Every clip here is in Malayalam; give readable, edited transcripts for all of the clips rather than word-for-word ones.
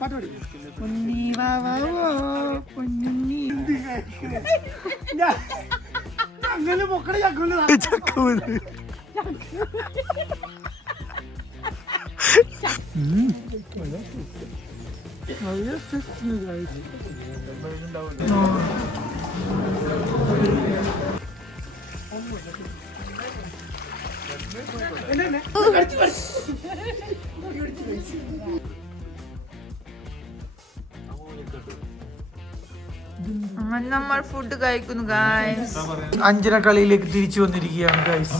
പാട്ടോടി അങ്ങനെ പൊക്കട ചക്കൂന്ന് നമ്മൾ ഫുഡ് കഴിക്കുന്നു ഗായ്സ്. അഞ്ചന കളിയിലേക്ക് തിരിച്ചു വന്നിരിക്കുകയാണ് ഗായ്സ്.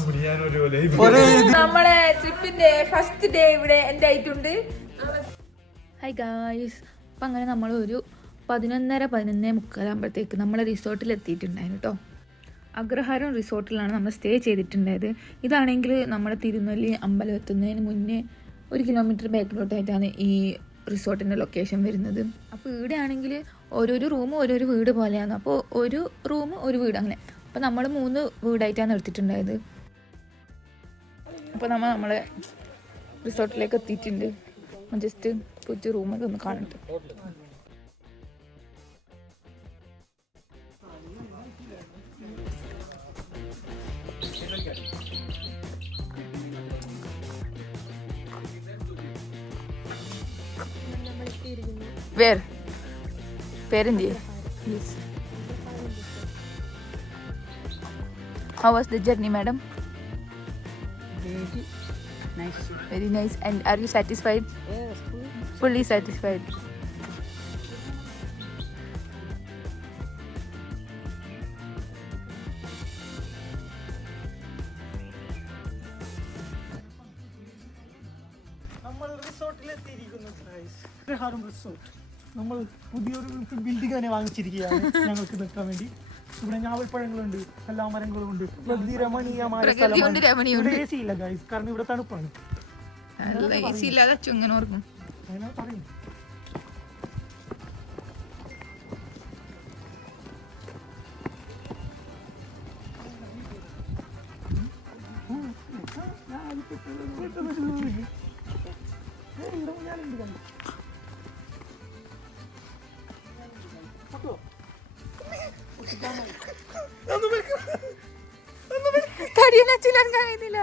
നമ്മളെ ട്രിപ്പിന്റെ ഫസ്റ്റ് ഡേ ഇവിടെ എന്റെ ആയിട്ടുണ്ട്. Hi guys. അപ്പം അങ്ങനെ നമ്മൾ ഒരു 11:30-11:30 നമ്മളെ റിസോർട്ടിൽ എത്തിയിട്ടുണ്ടായിരുന്നു കേട്ടോ. അഗ്രഹാരം റിസോർട്ടിലാണ് നമ്മൾ സ്റ്റേ ചെയ്തിട്ടുണ്ടായത്. ഇതാണെങ്കിൽ നമ്മുടെ തിരുനെല്ലി അമ്പലം എത്തുന്നതിന് മുന്നേ 1 കിലോമീറ്റർ ബാക്കിലോട്ടായിട്ടാണ് ഈ റിസോർട്ടിൻ്റെ ലൊക്കേഷൻ വരുന്നത്. അപ്പോൾ ഇവിടെ ആണെങ്കിൽ ഓരോരോ റൂം ഓരോരോ വീട് പോലെയാണ്. അപ്പോൾ ഒരു റൂം ഒരു വീട് അങ്ങനെ. അപ്പോൾ നമ്മൾ 3 വീടായിട്ടാണ് എടുത്തിട്ടുണ്ടായത്. അപ്പോൾ നമ്മളെ റിസോർട്ടിലേക്ക് എത്തിയിട്ടുണ്ട്. ജസ്റ്റ് പുതിയ റൂമൊക്കെ ഒന്ന് കാണട്ടെ. Where? Perendi. Yes. How was the journey, madam? Very nice. Very nice. And are you satisfied? Yes, Fully satisfied. നമ്മൾ റിസോർട്ടിലെത്തിയിരിക്കുന്നു ഗായ്സ്. അഗ്രഹാരം റിസോർട്ട്. നമ്മൾ പുതിയൊരു ബിൽഡിംഗ് തന്നെ വാങ്ങിച്ചിരിക്കുകയാണ് ഞങ്ങൾക്ക് നിൽക്കാൻ വേണ്ടി. ഇവിടെ ഞാവൽപ്പഴങ്ങളുണ്ട്, എല്ലാ മരങ്ങളും ഉണ്ട്. പ്രകൃതി രമണീയമായ സ്ഥലമാണ്. ഇവിടെ AC ഇല്ല ഗായ്സ്, കാരണം ഇവിടെ തണുപ്പാണ്. ഇല്ലാതെ ചുങ്ങനെ ഓർക്കും. അങ്ങനെ പറയുന്നു. തടിയനച്ചില്ലാൻ കഴിയുന്നില്ല.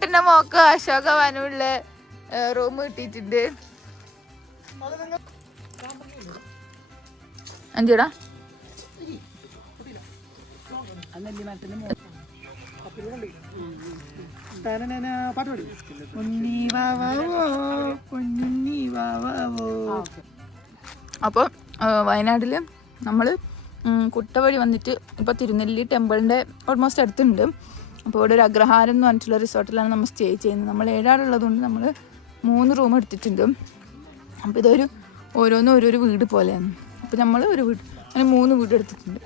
ട്ടന്റെ മോക്ക് അശോകവനുള്ള റൂം കിട്ടിയിട്ടുണ്ട്. എന്തിടാ പാട്ടോടി അപ്പോൾ വയനാട്ടിൽ നമ്മൾ കുട്ടവഴി വന്നിട്ട് ഇപ്പോൾ തിരുനെല്ലി ടെമ്പിളിൻ്റെ ഓൾമോസ്റ്റ് അടുത്തുണ്ട്. അപ്പോൾ ഇവിടെ ഒരു അഗ്രഹാരം എന്ന് പറഞ്ഞിട്ടുള്ള റിസോർട്ടിലാണ് നമ്മൾ സ്റ്റേ ചെയ്യുന്നത്. നമ്മൾ 7 ആളുള്ളതുകൊണ്ട് നമ്മൾ 3 റൂം എടുത്തിട്ടുണ്ട്. അപ്പോൾ ഇതൊരു ഓരോന്നും ഓരോരോ വീട് പോലെയാണ്. അപ്പോൾ നമ്മൾ ഒരു വീട് അങ്ങനെ 3 വീട് എടുത്തിട്ടുണ്ട്.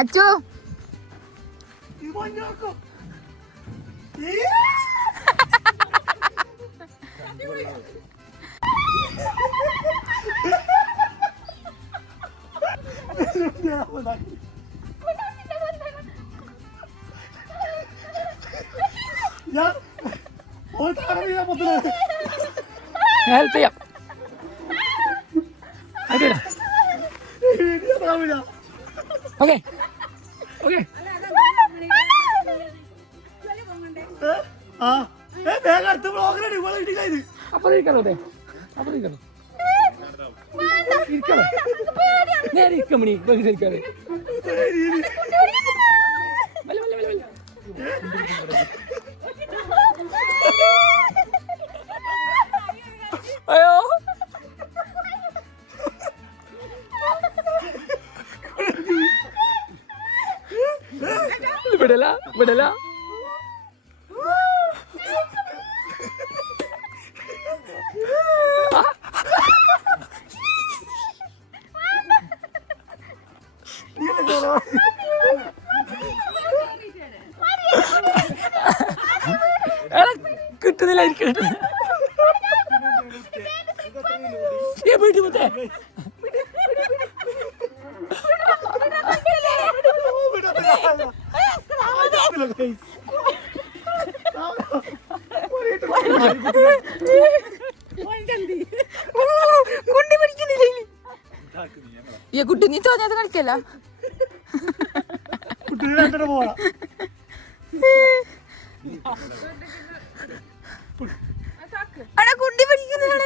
അച്ചോ ഹെൽപ്പ് ചെയ്യാം. ഓക്കെ ഓക്കെ അപ്പൊ ഇരിക്കണോ? അതെ അപ്പൊ ഇരിക്കണം. ഇരിക്കണം നേരെ ഇരിക്കമണി ഇരിക്കാതെ. അയ്യോ വിടല വിടല. കിട്ടുന്നില്ല കുണ്ടി പിടിക്കുന്നില്ല ഈ കുട്ടി നീ തോന്നിയത് കളിക്കല്ല പോവാ അടാ കുണ്ടി പിടിക്കുന്നില്ല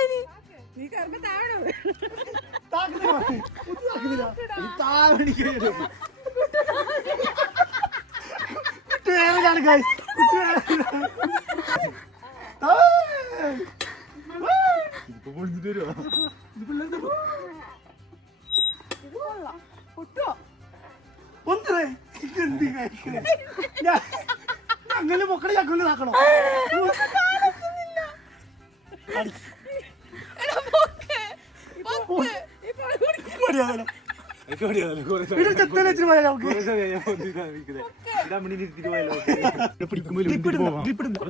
അങ്ങനെ മക്കളെ ഞങ്ങള് നാക്കണോ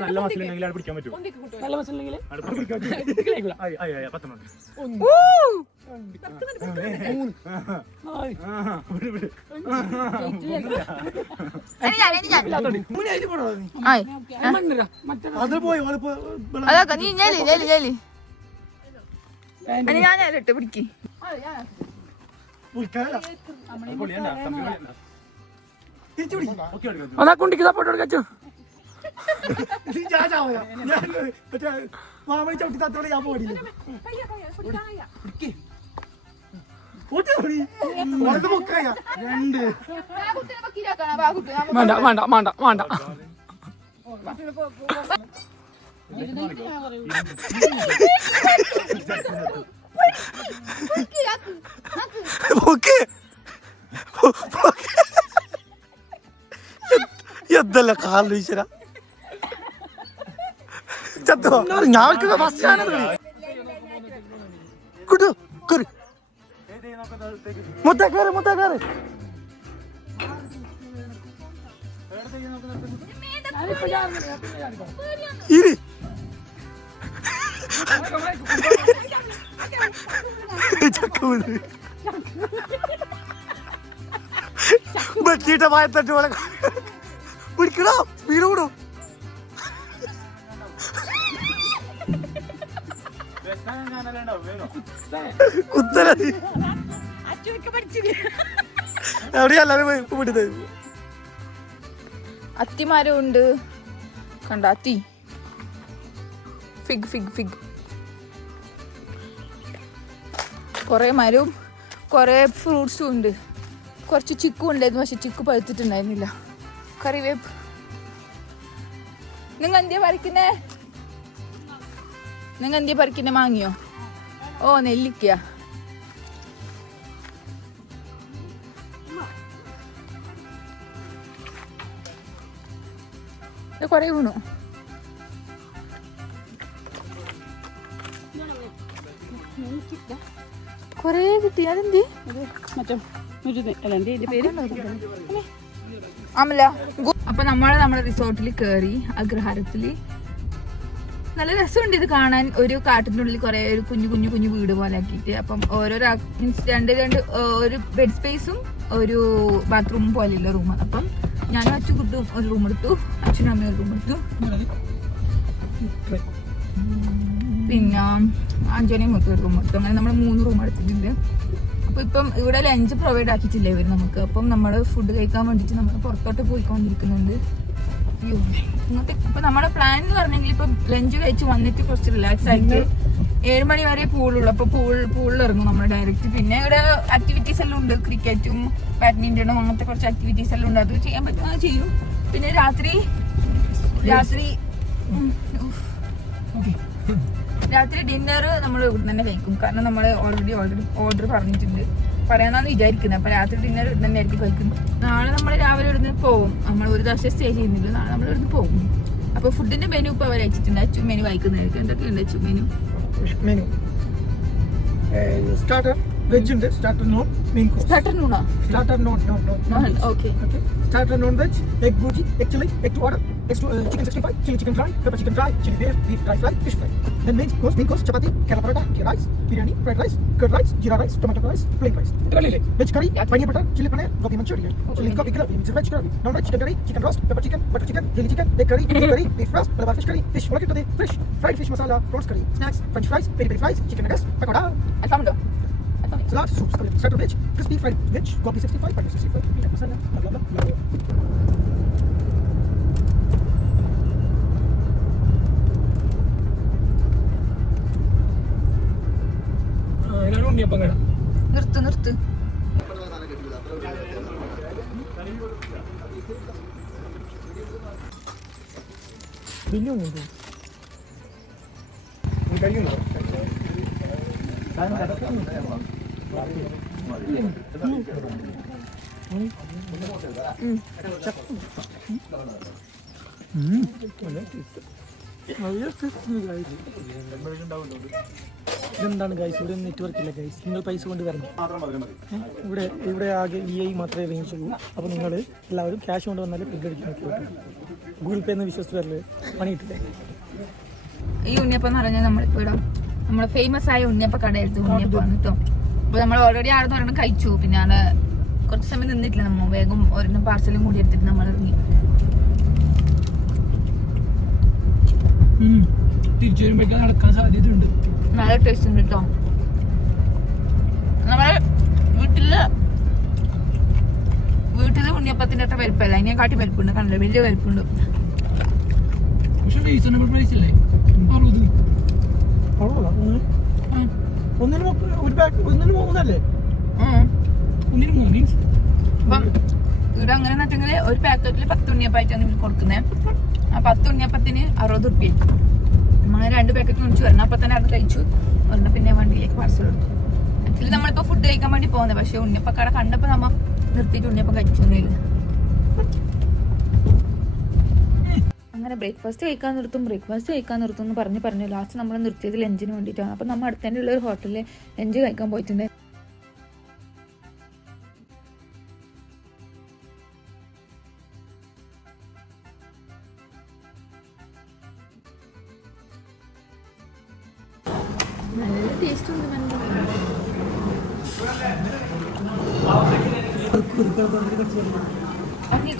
നല്ല മസിലുണ്ടെങ്കിൽ അവിടെ പിടിക്കാൻ പറ്റും നല്ല മസിലുണ്ടെങ്കിൽ അത് പോയി അതൊക്കെ നീ ഞെലി ഞാനിട്ട് പിടിക്ക് അതാ കുണ്ടിക്ക് സപ്പോർട്ട് കൊടുക്കച്ചു മാമണി ചവിട്ടി തത്തോടെ ഞാൻ പോടില്ല വേണ്ട വേണ്ട വേണ്ട വേണ്ട എന്തല്ല കാറിൽ ഈശ്വര ചത്തോ ഞങ്ങൾക്ക് ഫസ്റ്റ് കുട്ടു കയറി മുത്ത കയറി ഇരി ബക്കീട്ട വായത്തട്ട് പോലെ പിടിക്കണോ സ്പീഡ് കൂടും കുത്തല എവിടെയാ എല്ലാരും വിട്ടത് അത്തിമരം ഉണ്ട് കണ്ട അത്തി ഫിഗ് കുറെ മരവും കുറെ ഫ്രൂട്ട്സും ഉണ്ട് കുറച്ച് ചിക്കു ഉണ്ടായിരുന്നു പക്ഷെ ചിക്കു പഴുത്തിട്ടുണ്ടായിരുന്നില്ല കറിവേപ്പ് നിങ്ങൾ എന്തിയാ പറിക്കുന്നേ മാങ്ങിയോ ഓ നെല്ലിക്ക കൊറേ വീണു കൊറേ കിട്ടി അതെന്തി അമല അപ്പൊ നമ്മുടെ റിസോർട്ടിൽ കേറി അഗ്രഹാരത്തില് നല്ല രസമുണ്ട് ഇത് കാണാൻ. ഒരു കാട്ടിന്റെ ഉള്ളിൽ കുറെ ഒരു കുഞ്ഞു വീട് പോലെ ആക്കിയിട്ട് അപ്പം ഓരോരോ മീൻസ് രണ്ട് ഒരു ബെഡ് സ്പേസും ഒരു ബാത്റൂം പോലെയുള്ള റൂം. അപ്പം ഞാനും അച്ഛൻ കുട്ടും ഒരു റൂം എടുത്തു, അച്ഛനും അമ്മയും ഒരു റൂം എടുത്തു, പിന്നെ അഞ്ജനയും മൊത്തം ഒരു റൂം എടുത്തു. അങ്ങനെ നമ്മൾ 3 റൂം എടുത്തിട്ടുണ്ട്. അപ്പൊ ഇപ്പം ഇവിടെ ലഞ്ച് പ്രൊവൈഡ് ആക്കിയിട്ടില്ല ഇവർ നമുക്ക്. അപ്പം നമ്മൾ ഫുഡ് കഴിക്കാൻ വേണ്ടിയിട്ട് നമ്മൾ പുറത്തോട്ട് പോയിക്കൊണ്ടിരിക്കുന്നുണ്ട്. ഇങ്ങോട്ട് ഇപ്പൊ നമ്മുടെ പ്ലാൻ എന്ന് പറഞ്ഞെങ്കിൽ ഇപ്പൊ ലഞ്ച് കഴിച്ച് വന്നിട്ട് കുറച്ച് റിലാക്സ് ആയിട്ട് 7 മണി വരെ പൂളുള്ളൂ. അപ്പൊ പൂളിൽ ഇറങ്ങും നമ്മൾ ഡയറക്റ്റ്. പിന്നെ ഇവിടെ ആക്ടിവിറ്റീസ് എല്ലാം ഉണ്ട്, ക്രിക്കറ്റും ബാഡ്മിന്റണും അങ്ങനത്തെ കുറച്ച് ആക്ടിവിറ്റീസ് എല്ലാം ഉണ്ട്. അത് ചെയ്യാൻ പറ്റും, അത് ചെയ്യും. പിന്നെ രാത്രി ഡിന്നർ നമ്മൾ ഇവിടെ തന്നെ കഴിക്കും. കാരണം നമ്മൾ ഓൾറെഡി ഓർഡർ പറഞ്ഞിട്ടുണ്ട്, പറയാനാന്ന് വിചാരിക്കുന്നത്. അപ്പൊ രാത്രി ഡിന്നർ ഇവിടെ തന്നെ ആയിരിക്കും കഴിക്കുന്നത്. നാളെ നമ്മൾ രാവിലെ ഇവിടുന്ന് പോകും. നമ്മൾ ഒരു ദിവസം സ്റ്റേ ചെയ്യുന്നില്ല, നാളെ നമ്മൾ ഇവിടുന്ന് പോകും. അപ്പൊ ഫുഡിന്റെ മെനു ഇപ്പൊ അവർ അയച്ചിട്ടുണ്ട്. അച്ചു മെനു വായിക്കുന്നതായിരിക്കും. എന്തൊക്കെയുണ്ട് അച്ചു മെനു? സ്റ്റാർട്ടർ വെജ് ഉണ്ട്, starter non, main course. Starter നൂണ Starter non okay. okay. Starter non veg, egg bhuji, egg chili, egg to order, chicken 65, chili chicken fry, pepper chicken fry, chili beef dry fry, fish fry. Then main course chapati, Kerala paratha, ghee rice, biryani, fried rice, curd rice, jeera rice, tomato rice, plain rice. Veg curry, paneer butter, chili paneer, gobi manchurian, chili gobi gravy, mixed veg curry, non veg chicken curry, chicken roast, pepper chicken, butter chicken, chili chicken, egg curry, beef curry, beef roast, malabar fish curry, fish mulakitade, fish, fried fish masala, prawns curry, snacks, french fries, peri peri fries, chicken nuggets, pakoda, അൽഫാമുണ്ടോ? salad, soups, starter veg, crispy fried veg, gobi 65, paneer 65, peanut masala, blah blah blah blah. ഉണ്ണിയപ്പം കട. നിർത്ത് ബില്ലുണ്ട്. ഇതെന്താണ് ഗൈസ്, ഇവിടെ നെറ്റ്വർക്ക് ഇല്ല ഗൈസ്, നിങ്ങൾ പൈസ കൊണ്ട് വരണം. ഇവിടെ ആകെ VI മാത്രമേ റേഞ്ച് ഉള്ളൂ. അപ്പോൾ നിങ്ങൾ എല്ലാവരും ക്യാഷ് കൊണ്ട് വന്നാലേ ഫുഡ് അടിക്കാൻ പറ്റും. ഗൂഗിൾ പേ എന്ന് വിശ്വസിച്ച് വരല് പണി കിട്ടില്ലേ. ഈ ഉണ്ണിയപ്പം എന്ന് പറഞ്ഞാൽ നമ്മളിപ്പോ ഇവിടെ നമ്മുടെ ഫേമസ് ആയ ഉണ്ണിയപ്പ കടയെടുത്ത് ഉണ്ണിയപ്പം കിട്ടും. അപ്പൊ നമ്മൾ ഓൾറെഡി ആടുന്ന് ഒരെണ്ണം കഴിച്ചു. പിന്നെ അവിടെ കുറച്ച് സമയം നിന്നിട്ടില്ല, നമ്മൾ വേഗം ഒരെണ്ണം പാർസലും കൂടി എടുത്തിട്ട് നമ്മൾ ഇറങ്ങി. തിരിച്ചു വരുമ്പോഴേക്കും നടക്കാൻ സാധ്യതയുണ്ട്. നല്ല ടേസ്റ്റ് ഉണ്ട് കേട്ടോ. നമ്മളെ വീട്ടിലെ ഉണ്ണിയപ്പത്തിന്റെ അത്ര വലിപ്പമല്ല, അതിനെക്കാട്ടി വലിപ്പുണ്ട്. കണ്ടില്ല, വലിയ വലിപ്പുണ്ട്. പക്ഷെ റീസണബിൾ പ്രൈസ് അല്ലേ? 60. ഒന്നിന് ഒരു ബാഗ്, ഒന്നിന് 3 അല്ലേ? ഒന്നിന് 3 മീൻസ് അപ്പം ഇവിടെ അങ്ങനെ നട്ടെങ്കിൽ ഒരു പാക്കറ്റിൽ 10 ഉണ്ണിയപ്പായിട്ടാണ് ഇവർ കൊടുക്കുന്നത്. ആ 10 ഉണ്ണിയപ്പത്തിന് 60 റുപ്യ. നമ്മൾ 2 പാക്കറ്റ് മേടിച്ചു. ഒരെണ്ണം അപ്പം തന്നെ അത് കഴിച്ചു, ഒരെണ്ണം പിന്നെ വണ്ടിയിലേക്ക് പാർസൽ എടുത്തു. ആക്ച്വലി നമ്മളിപ്പോൾ ഫുഡ് കഴിക്കാൻ വേണ്ടി പോകുന്നത്, പക്ഷേ ഉണ്ണിയപ്പക്കട കണ്ടപ്പോൾ നമ്മൾ നിർത്തിയിട്ട് ഉണ്ണിയപ്പം കഴിച്ചൊന്നുമില്ല. അങ്ങനെ ബ്രേക്ക്ഫാസ്റ്റ് കഴിക്കാൻ നിർത്തും എന്ന് പറഞ്ഞു ലാസ്റ്റ് നമ്മൾ നിർത്തിയത് ലഞ്ചിന് വേണ്ടിയിട്ടാണ്. അപ്പം നമ്മൾ അടുത്ത് തന്നെയുള്ള ഒരു ഹോട്ടലിൽ ലഞ്ച് കഴിക്കാൻ പോയിട്ടുണ്ട്. നല്ല ടേസ്റ്റ് ഉണ്ട്.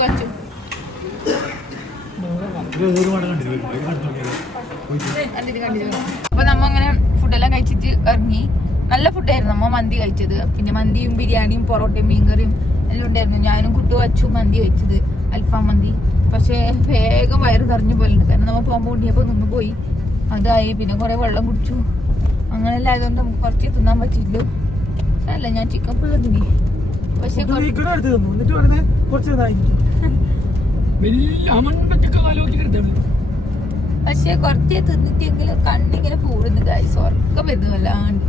കുറച്ചു അപ്പൊ നമ്മ അങ്ങനെ ഫുഡെല്ലാം കഴിച്ചിട്ട് ഇറങ്ങി. നല്ല ഫുഡായിരുന്നു. നമ്മ മന്തി കഴിച്ചത്, പിന്നെ മന്തിയും ബിരിയാണിയും പൊറോട്ടയും മീൻകറിയും എല്ലാം ഉണ്ടായിരുന്നു. ഞാനും കുട്ടു വച്ചു മന്തി കഴിച്ചത്, അൽഫാം മന്തി. പക്ഷെ വേഗം വയറ് കറിഞ്ഞു പോലുണ്ട്, കാരണം നമ്മ പോകുമ്പോൾ ഉണ്ണിയപ്പോൾ നിന്ന് പോയി അതായി. പിന്നെ കുറെ വെള്ളം കുടിച്ചു. അങ്ങനെല്ലാം ആയതുകൊണ്ട് നമുക്ക് കുറച്ച് തിന്നാൻ പറ്റില്ല. അല്ല, ഞാൻ ചിക്കൻ ഫുള്ള് തിന്നി. പക്ഷെ കുറച്ച് തിന്നിട്ടെങ്കിലും കണ്ണിങ്ങനെ കൂടുന്നു ഗൈസ്. ഉറക്കം വരുന്നു വല്ലാണ്ട്.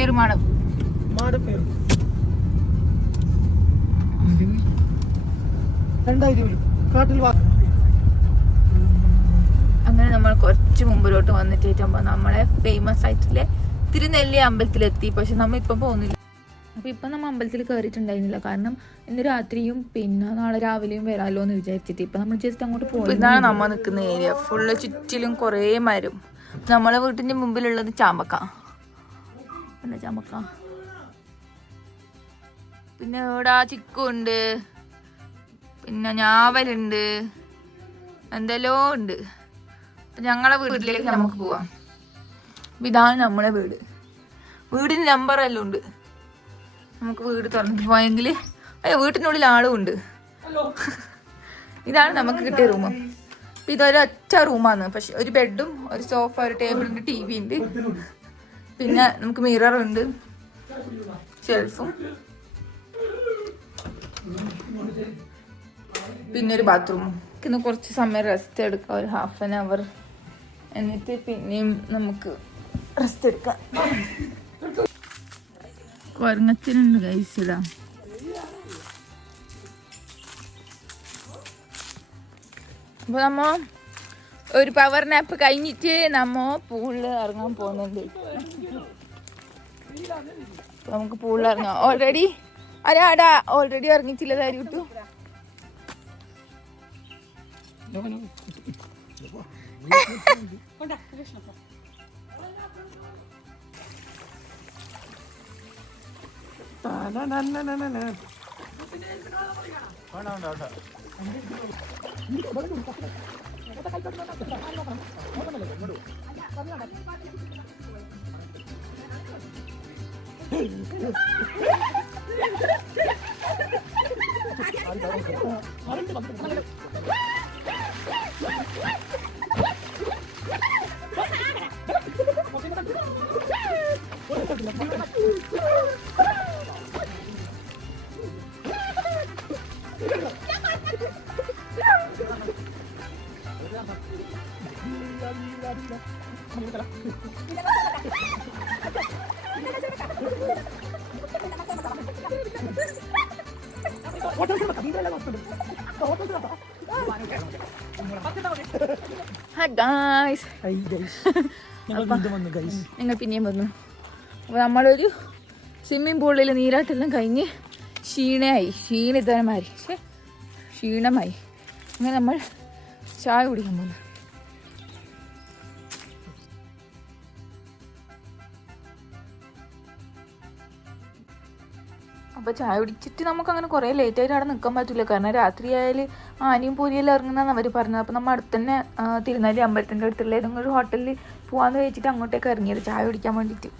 ഏറുമാടം അങ്ങനെ നമ്മൾ കുറച്ച് മുമ്പിലോട്ട് വന്നിട്ട് നമ്മളെ ഫേമസ് ആയിട്ടുള്ള തിരുനെല്ലി അമ്പലത്തിലെത്തി. പക്ഷെ നമ്മ ഇപ്പം പോകുന്നില്ല. അപ്പൊ ഇപ്പൊ നമ്മ അമ്പലത്തിൽ കയറിയിട്ടുണ്ടായിരുന്നില്ല, കാരണം ഇന്ന് രാത്രിയും പിന്നെ നാളെ രാവിലെയും വരാലോ എന്ന് വിചാരിച്ചിട്ട് ഇപ്പൊ നമ്മൾ ജസ്റ്റ് അങ്ങോട്ട് പോകും. ഇതാണ് നമ്മ നിൽക്കുന്ന ഏരിയ. ഫുള്ള് ചുറ്റിലും കുറേ മരം. നമ്മളെ വീട്ടിന്റെ മുമ്പിലുള്ളത് ചാമ്പക്ക, പിന്നെ ഇവിടെ ചിക്കുണ്ട്, പിന്നെ ഞാവലുണ്ട്, എന്തെല്ലോ ഉണ്ട്. ഞങ്ങളെ വീട്ടിലേക്ക് നമുക്ക് പോവാം. ഇതാണ് നമ്മളെ വീടിന് നമ്പറെല്ലാം ഉണ്ട്. നമുക്ക് വീട് തുറന്നിട്ട് പോയെങ്കിൽ വീട്ടിനുള്ളിൽ ആളും ഉണ്ട്. ഇതാണ് നമുക്ക് കിട്ടിയ റൂം. അപ്പം ഇതൊരൊറ്റ റൂമാണ്. പക്ഷെ ഒരു ബെഡും ഒരു സോഫ, ഒരു ടേബിളുണ്ട്, TV ഉണ്ട്, പിന്നെ നമുക്ക് മിററുണ്ട്, ഷെൽഫും, പിന്നെ ഒരു ബാത്റൂമും. ഇന്ന് കുറച്ച് സമയം റെസ്റ്റ് എടുക്കാം, ഒരു ½ ആൻ അവർ. എന്നിട്ട് പിന്നെയും നമുക്ക് റെസ്റ്റ് എടുക്കാം. കൊരങ്ങച്ചനുണ്ട് കഴിച്ചതാ. അപ്പോൾ നമ്മൾ ഒരു പവർ നാപ്പ് കഴിഞ്ഞിട്ട് നമ്മ പൂളിൽ ഇറങ്ങാൻ പോകുന്നുണ്ട്. നമുക്ക് പൂളിൽ ഇറങ്ങാം. ഓൾറെഡി അരാടാ ഓൾറെഡി ഇറങ്ങിച്ചില്ല തരൂട്ടു. ഞങ്ങൾ പിന്നെയും വന്നു. അപ്പോൾ നമ്മളൊരു സ്വിമ്മിങ് പൂളിൽ നീരാട്ടെല്ലാം കഴിഞ്ഞ് ക്ഷീണിതരമായി ക്ഷീണമായി അങ്ങനെ നമ്മൾ ചായ കുടിക്കാൻ പോകുന്നു. അപ്പോൾ ചായ കുടിച്ചിട്ട് നമുക്ക് അങ്ങനെ കുറേ ലേറ്റായിട്ട് അവിടെ നിൽക്കാൻ പറ്റില്ല. കാരണം രാത്രി ആയാൽ ആനയും പൂരിയെല്ലാം ഇറങ്ങുന്നതെന്ന് അവർ പറഞ്ഞത്. അപ്പോൾ നമ്മൾ അടുത്ത് തന്നെ തിരുനെല്ലി അമ്പലത്തിൻ്റെ അടുത്തുള്ള ഏതെങ്കിലും ഒരു ഹോട്ടലിൽ പോകാമെന്ന് വെച്ചിട്ട് അങ്ങോട്ടേക്ക് ഇറങ്ങിയത് ചായ കുടിക്കാൻ വേണ്ടിയിട്ട്.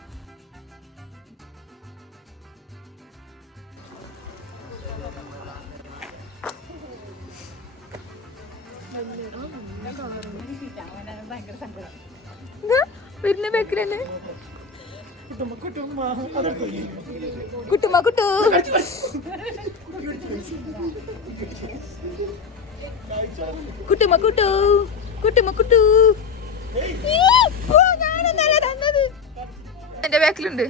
വീടിൻ്റെ ബാക്കിലല്ലേ കുട്ടുമ്മ കുട്ടു കുട്ടുമ്മ കുട്ടു കുട്ടുമ്മ കുട്ടു ഞാനെന്നല്ല തന്നത്. എന്റെ ബാക്കിലുണ്ട്.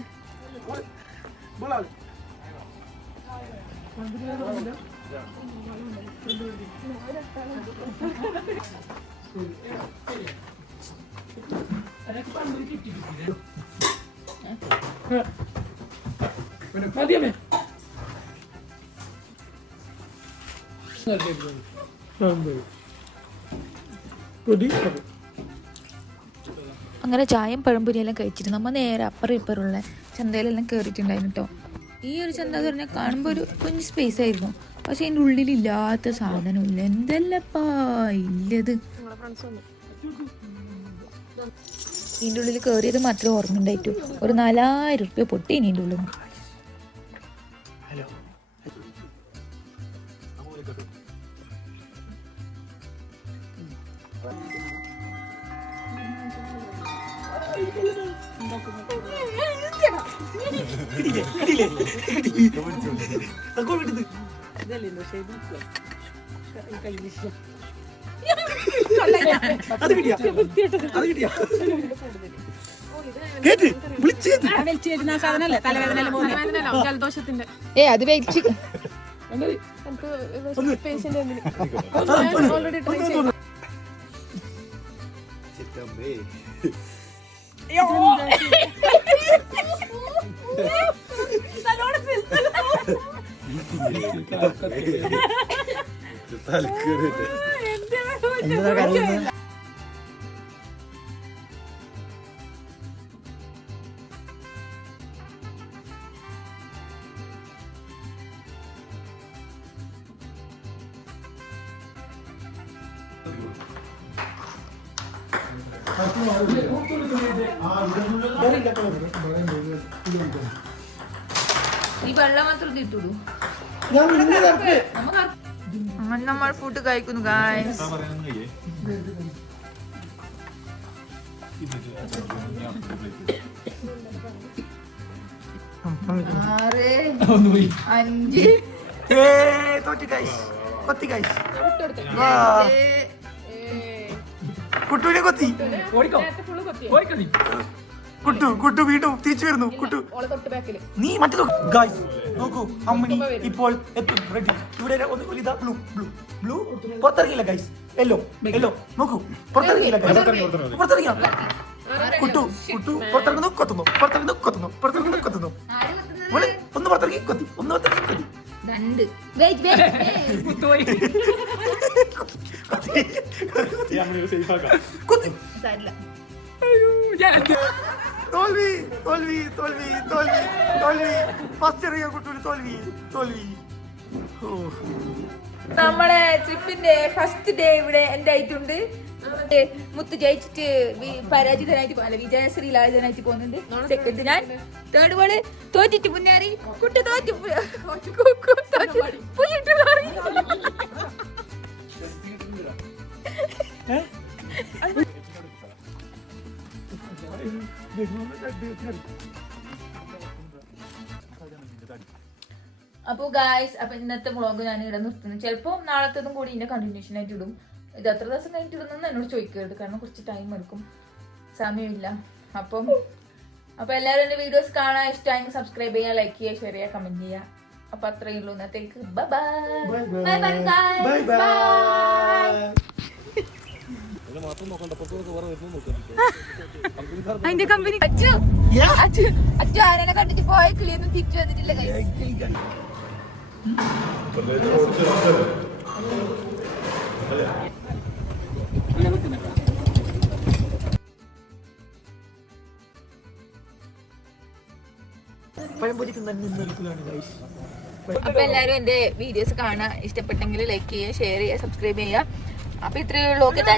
മതിയമ്മേ. അങ്ങനെ ചായയും പഴംപൊരിയെല്ലാം കഴിച്ചിട്ട് നമ്മൾ നേരെ അപ്പുറം ഇപ്പുറമുള്ള ചന്തയിലെല്ലാം കയറിയിട്ടുണ്ടായിരുന്നു കേട്ടോ. ഈ ഒരു ചന്ത എന്ന് പറഞ്ഞാൽ കാണുമ്പോൾ ഒരു കുഞ്ഞ് സ്പേസ് ആയിരുന്നു. പക്ഷെ അതിൻ്റെ ഉള്ളിലില്ലാത്ത സാധനമില്ല. എന്തല്ലപ്പാ ഇല്ലത്. ഇതിൻ്റെ ഉള്ളിൽ കയറിയത് മാത്രമേ ഓർമ്മയുണ്ടായിട്ടു. ഒരു 4000 റുപ്യ പൊട്ടി ഇതിൻ്റെ ഉള്ളിൽ. ജലദോഷത്തിന്റെ അത് വെച്ച് ഓൾറെഡി ട്രൈ ചെയ്തു. ഈ വെള്ളം മാത്രം ഇട്ടുള്ളൂ. നമ്മൾ ഫുഡ് കഴിക്കുന്നു ഗായ്സ്. കുട്ടുവിനെ കൊത്തി. കുട്ടു വീണ്ടും തിരിച്ചു വരുന്നു. കുട്ടു നീ മറ്റേ ഗായ്സ് നോക്കൂ, അമ്മണി ഇപ്പോൾ എത്തും. റെഡി. ഇവിടെ ഇതാ ബ്ലൂ ബ്ലൂ ബ്ലൂ പുറത്തിറങ്ങിയില്ല ഗൈസ്. എല്ലോ എല്ലോ നോക്കൂ പുറത്തിറങ്ങിയില്ല പുറത്തിറങ്ങിയ കുട്ടു കുട്ടു പുറത്തിറങ്ങുന്നു കൊത്തുന്നു പുറത്തിറങ്ങുന്നു കൊത്തുന്നു പുറത്തിറങ്ങുന്നു കൊത്തുന്നു മോളെ ഒന്ന് പുറത്തിറങ്ങി കൊത്തി ഒന്ന് പുറത്തിറങ്ങി കൊത്തി രണ്ട് കൊത്തി തരില്ല. തോൽവി തോൽവി തോൽവി തോൽവി തോൽവി ഫസ്റ്റ് ഇറങ്ങിയ കുട്ടൂര് തോൽവി തോൽവി നമ്മളെ ട്രിപ്പിന്റെ ഫസ്റ്റ് ഡേ ഇവിടെ എന്തായിട്ടുണ്ട്. മുത്ത് ജയിച്ചിട്ട് പരാജിതനായിട്ട് അല്ല വിജയശ്രീലാളിതനായിട്ട് പോകുന്നുണ്ട്. സെക്കൻഡ് ഞാൻ, തേർഡ് ബോള് തോറ്റിട്ട് മുന്നേറി കുട്ടി തോറ്റ് പുല്ലിട്ട് മാറി. അപ്പോൾ ഗായ്സ്, അപ്പൊ ഇന്നത്തെ വ്ളോഗ് ഞാൻ ഇവിടെ നിർത്തുന്നു. ചിലപ്പോൾ നാളത്തേതും കൂടി ഇതിന്റെ കണ്ടിന്യൂഷൻ ആയിട്ട് ഇടും. ഇത് എത്ര ദിവസം കഴിഞ്ഞിട്ട് ഇടുന്നു എന്നോട് ചോദിക്കരുത്, കാരണം കുറച്ച് ടൈം എടുക്കും, സമയമില്ല. അപ്പൊ എല്ലാവരും എന്റെ വീഡിയോസ് കാണാൻ ഇഷ്ടമായെങ്കിൽ സബ്സ്ക്രൈബ് ചെയ്യുക, ലൈക്ക് ചെയ്യുക, ഷെയർ ചെയ്യുക, കമന്റ് ചെയ്യുക. അപ്പൊ അത്രയേ ഉള്ളൂ ഇന്നത്തേക്ക്. Bye bye bye bye guys bye. അതിന്റെ കമ്പനി അച്ചു ആരനെ കണ്ടിട്ട് പോയ കിളിയൊന്നും തിരിച്ചു വന്നിട്ടില്ല guys. പഴംപൊരി തിന്നാണ് ഗൈസ്. അപ്പൊ എല്ലാരും എന്റെ വീഡിയോസ് കാണാൻ ഇഷ്ടപ്പെട്ടെങ്കിൽ ലൈക്ക് ചെയ്യുക, ഷെയർ ചെയ്യുക, സബ്സ്ക്രൈബ് ചെയ്യുക. അപ്പൊ ഇത്രയേ ഉള്ളൂ. Okay, by.